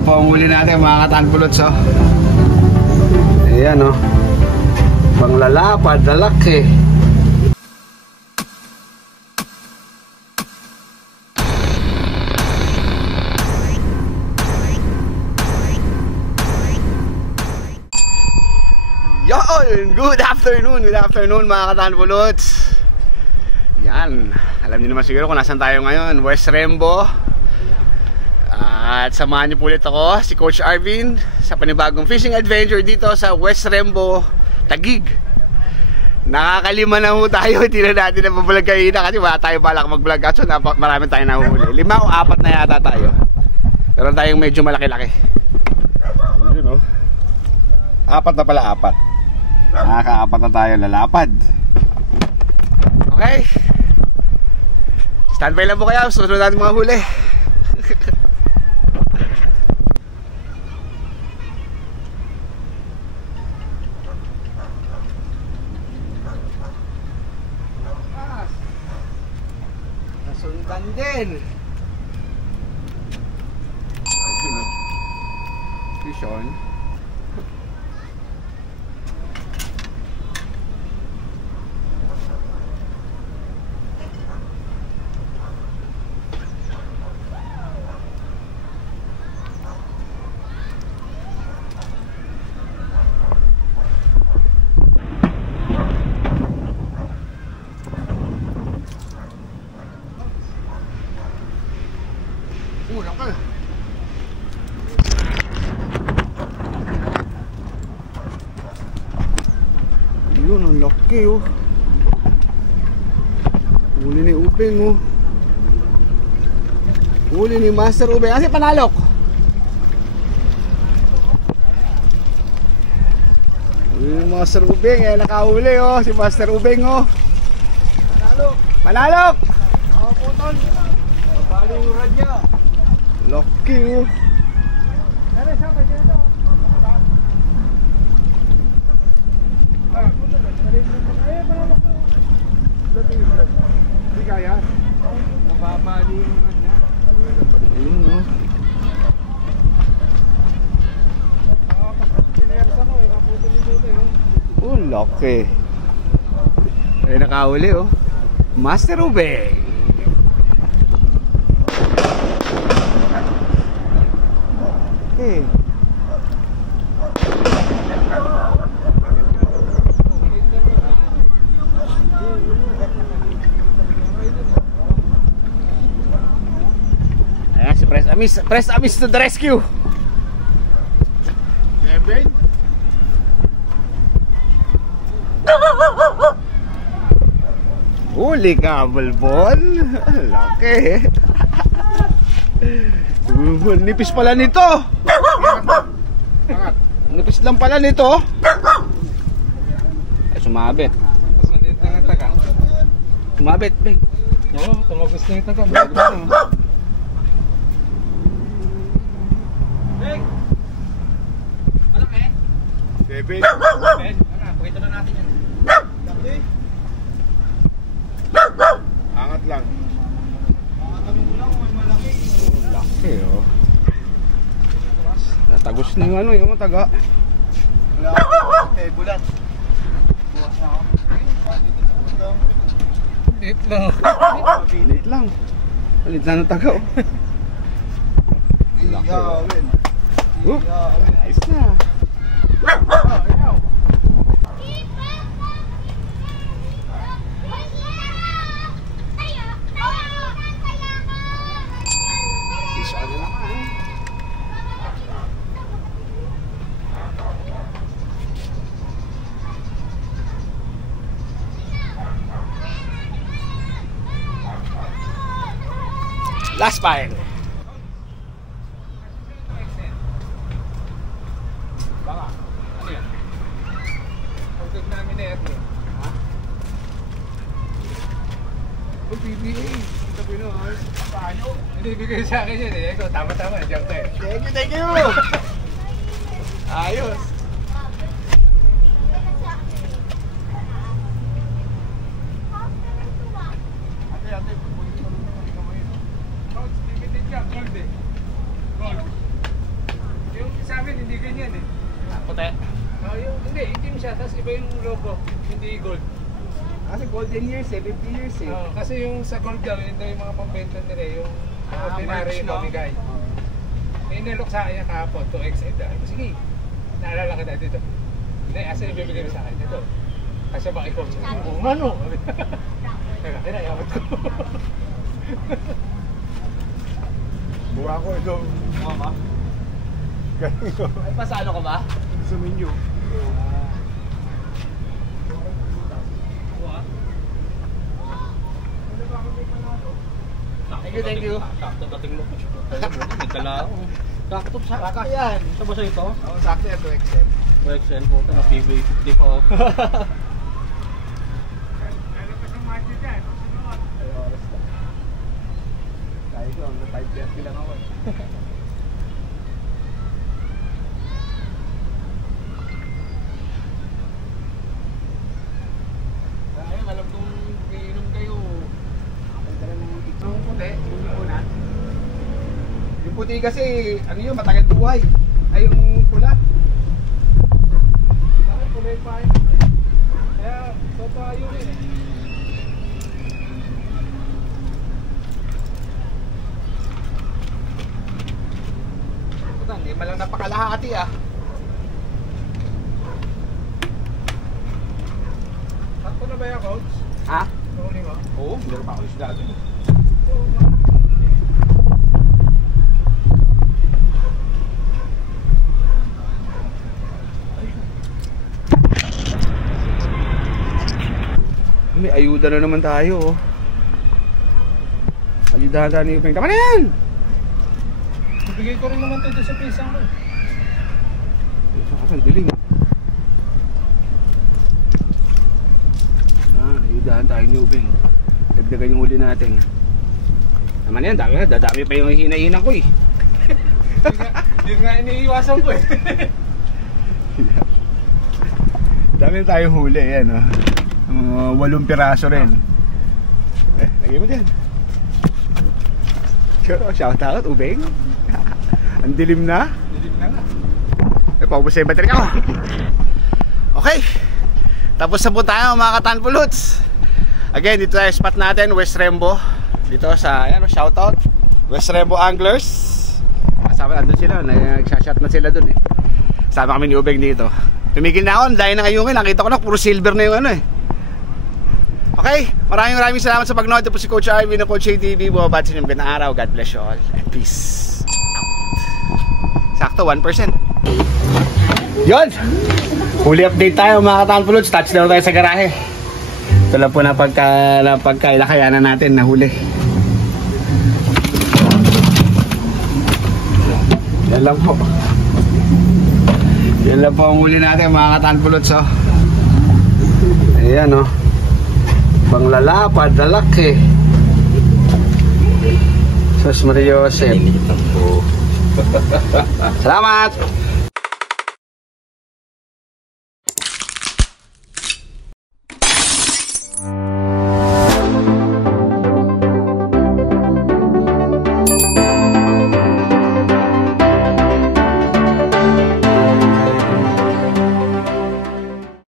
Ayan po ang huli natin mga katanpulots, oh. Ayan, oh. Panglalapad, lalaki. Yon! Good afternoon mga katanpulots. Yan, alam niyo naman siguro kung nasan tayo ngayon. West Rembo. At samahan niyo po ulit ako, si Coach Arvin, sa panibagong fishing adventure dito sa West Rembo, Taguig. Nakakalima na ho tayo. Hindi na natin na mabulag kanina kasi wala tayo balak mag-vlog. So marami tayong nahuhuli. 5 o 4 na yata tayo. Pero tayong medyo malaki-laki. Yun, no? 4 na pala, 4. Nakaka-4 na tayo, lalapad. Okay, standby lang po kayo. Susunod natin mga huli. Nasundan din. Fish on. Laki. Yun, ang laki, oh. Huli ni Ubeng, oh. Huli ni Master Ubeng. Kasi panalok. Huli ni Master Ubeng. Eh, nakahuli, oh. Si Master Ubeng, oh. Manalok. Manalok. Ako putol. Mabali yung radya. Laki, oh. Ano siya pa dito? Hindi kaya. Nababali yung radya. Ayun, oh. Oh, laki. Ay, nakahuli, oh. Master Ubeng. Okay. Ayan si Press Amis to the rescue. Kevin. Huli ka, Balbon. Laki. Nipis pala nito. Nipis lang pala nito. Ay, sumabit. Mas maliit na nga taga. Sumabit, Beng. Oo, tumagos na yung taga. Beng! Malaki? Beng! Beng! Pakita na natin yan. Laki? Angat lang. Laki, oh. Natagos na yung ano, yung taga. Wala ako. Eh, bulat. Bukas na ako. Liit lang. Liit lang. Liit lang ng taga, oh. Laki, oh. Nice na. Last pile. Baka. Ano yan? Pagkag namin na ito. Ha? O PBA. Sabi no, ha? Paano? Hindi bigay sa akin yan eh. Ito, tama-tama. Thank you. Ayos. Yung sa amin, hindi ganyan eh. Puti. Hindi, itim siya. Tapos iba yung logo. Hindi gold. Kasi golden years eh, 50 years eh. Kasi yung sa gold daw, yun daw yung mga pambenta nila. Yung ordinary merch, yung no? pamigay. May inalok sa akin yung kahapon, 2X. Sige, naalala ka na dito. Hindi, asa yung bibigay mo sa akin dito. Kasi baka ikaw siya. Oo nga no. Kaya yamot ko. Buka ko ito. Oo ba? Galing ko. Ay, pasalo ka ba? Sa menu. Thank you. Sakto dating mo. May kala ako. Sakto sa Saka yan. Ito ba sa ito? Oo, sakto yan, 2XL. XL po. Ito na PBA 50 pa. Lalabas ang market dyan. Ay, oras na. Kaya ko, hanggang 5:30 lang ako. Ayun, alam kong iinom kayo. Kapag ng itong puti, yung una. Yung puti kasi, ano yun, matagal buhay. Ay, yung pula. Bakit kulay pa yun? Kaya, totoo yun eh. Puta, hindi man lang napakalahati ah. Sakto na ba yung coach? Ha? Nahuli mo? Oo, meron pa ako isda dun. May ayuda na naman tayo. Ayudahan tayo ni Upeng. Tama na yan! Ibigay ko rin naman ito sa pisang mo. Saan dilim? Ayudahan tayo ni Upeng. Dagdagan yung huli natin. Tama na yan, dadami pa yung hinahinan ko eh. Yun nga iniiwasan ko eh. Dami na tayong huli, yan o. 8 piraso rin. Lagay mo dyan. Shout out, Ubeng. Ang dilim na. Dilim na nga. Paubos na yung battery ko. Okay. Tapos na po tayo mga katanpuluts. Again, dito tayo spot natin, West Rembo. Dito sa, ayan, shout out West Rembo Anglers. Kasama na doon sila, nagsashot na sila doon eh. Sama kami ni Ubeng dito. Tumigil na ako, dahil ng ayungin. Nakita ko na, puro silver na yung ano eh. Okay, maraming salamat sa pagnood. Ito po si Coach Arvin ng Coach ATV. Bumabati sa inyong magandang araw. God bless you all and peace out. Sakto, 1%. Yun! Huli update tayo mga katanpuluts. Touchdown tayo sa garahe. Ito lang po na pagkailakayanan natin na huli. Yan lang po. Yan lang po ang huli natin mga katanpuluts. Oh. Ayan o. Oh. Panglalapad, lalaki. Sus Maria Joseph. Salamat!